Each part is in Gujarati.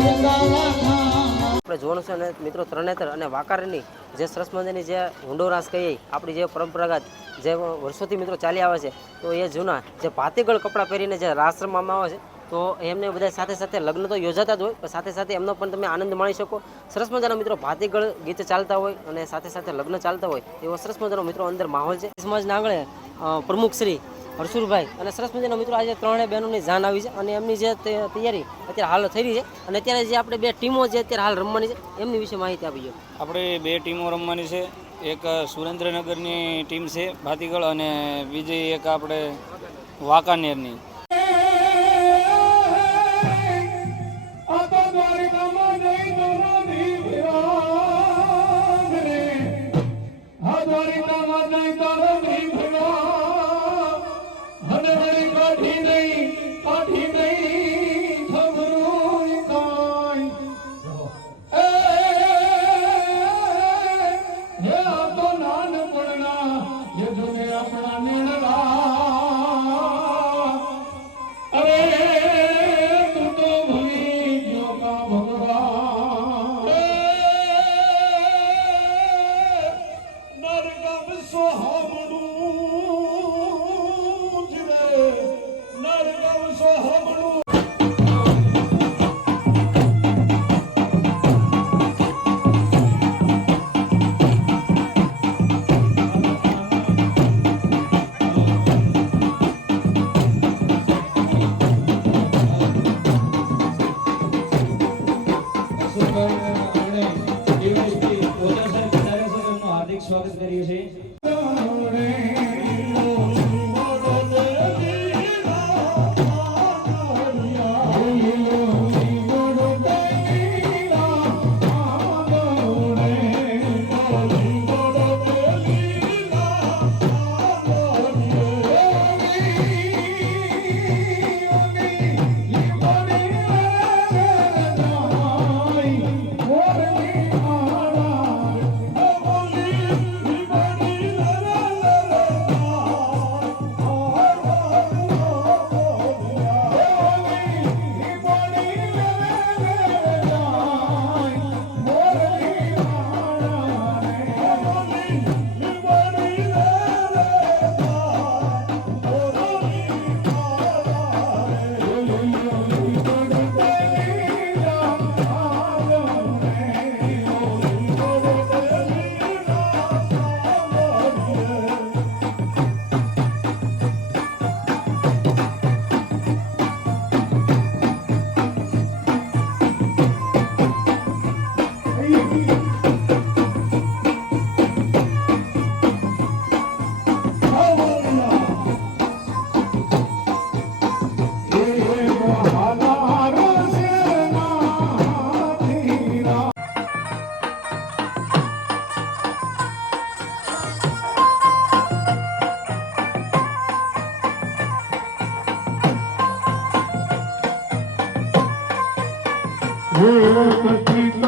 આપણે જોવાનું છે અને મિત્રો ત્રણેતર અને વાકારની જે સરસ મજાની જે હુંડો રાસ કહીએ, આપણી જે પરંપરાગત જે વર્ષોથી મિત્રો ચાલી આવે છે, તો એ જૂના જે ભાતીગળ કપડાં પહેરીને જે રાસ રમવામાં આવે છે, તો એમને બધા સાથે સાથે લગ્ન તો યોજાતા જ હોય, પણ સાથે સાથે એમનો પણ તમે આનંદ માણી શકો. સરસ મજાના મિત્રો ભાતીગળ ગીત ચાલતા હોય અને સાથે સાથે લગ્ન ચાલતા હોય, એવો સરસ મજાનો મિત્રો અંદર માહોલ છે. સમાજના આંગળે પ્રમુખ શ્રી હરસુરભાઈ અને સરસ મજાના મિત્રો આજે ત્રણે બહેનોની જાન આવી છે અને એમની જે તૈયારી અત્યારે હાલ થઈ રહી છે અને અત્યારે જે આપણે બે ટીમો જે અત્યારે હાલ રમવાની છે એમની વિશે માહિતી આપી દો. આપણે બે ટીમો રમવાની છે. એક સુરેન્દ્રનગરની ટીમ છે ભાતીગળ અને બીજી એક આપણે વાંકાનેરની. અરે ভূষিত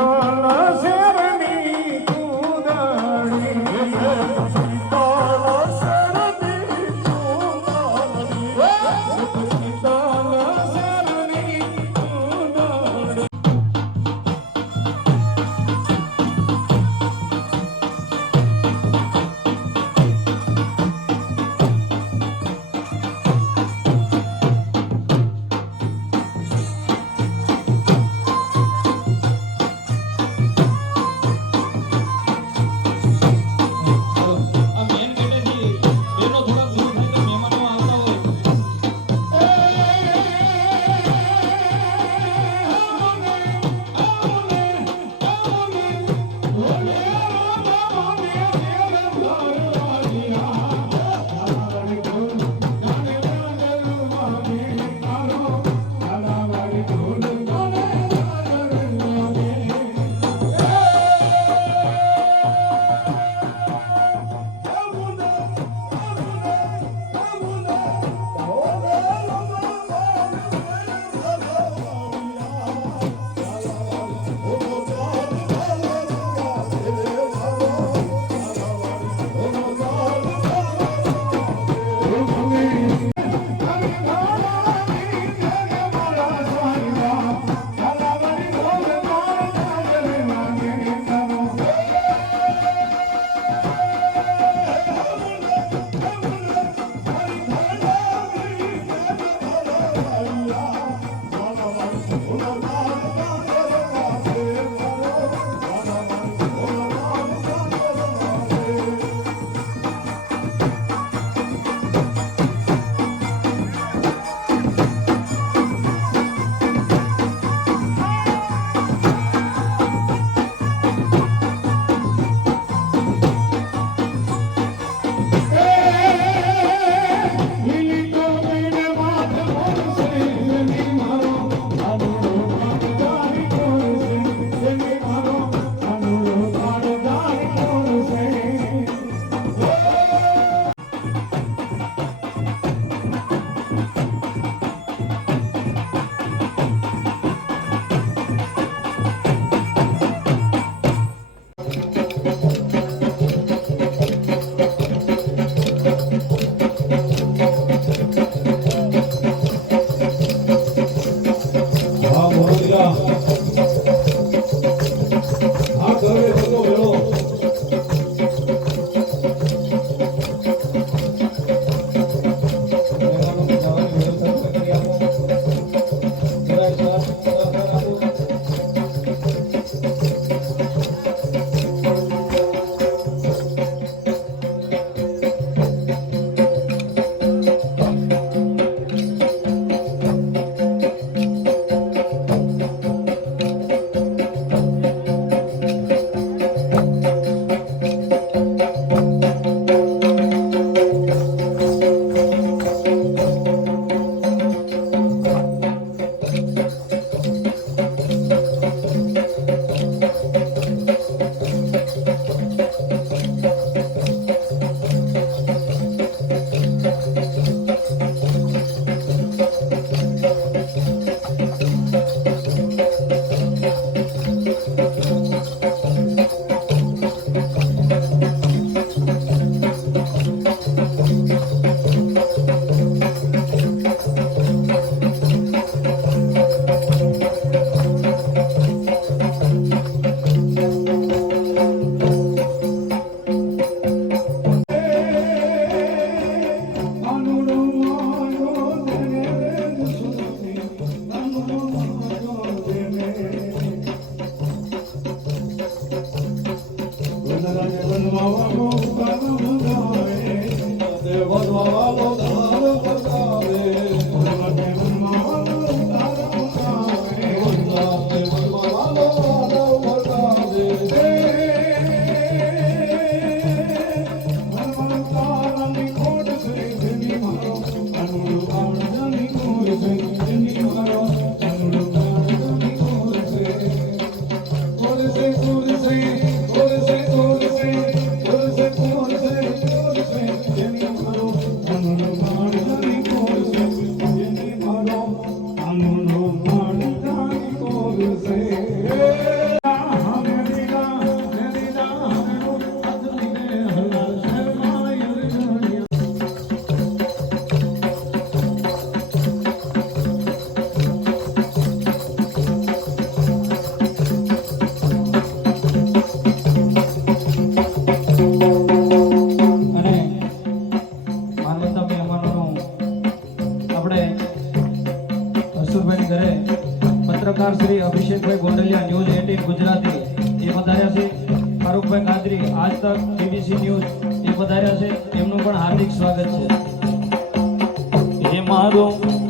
છે હે મારો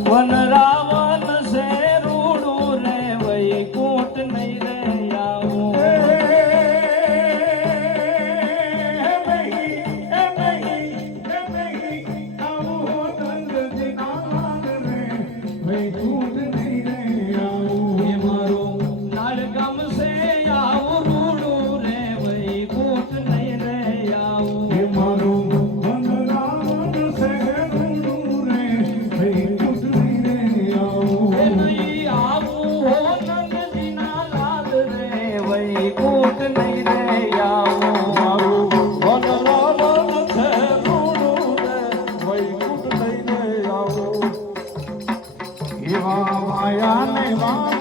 વન રાવણ છે માયા ને માયા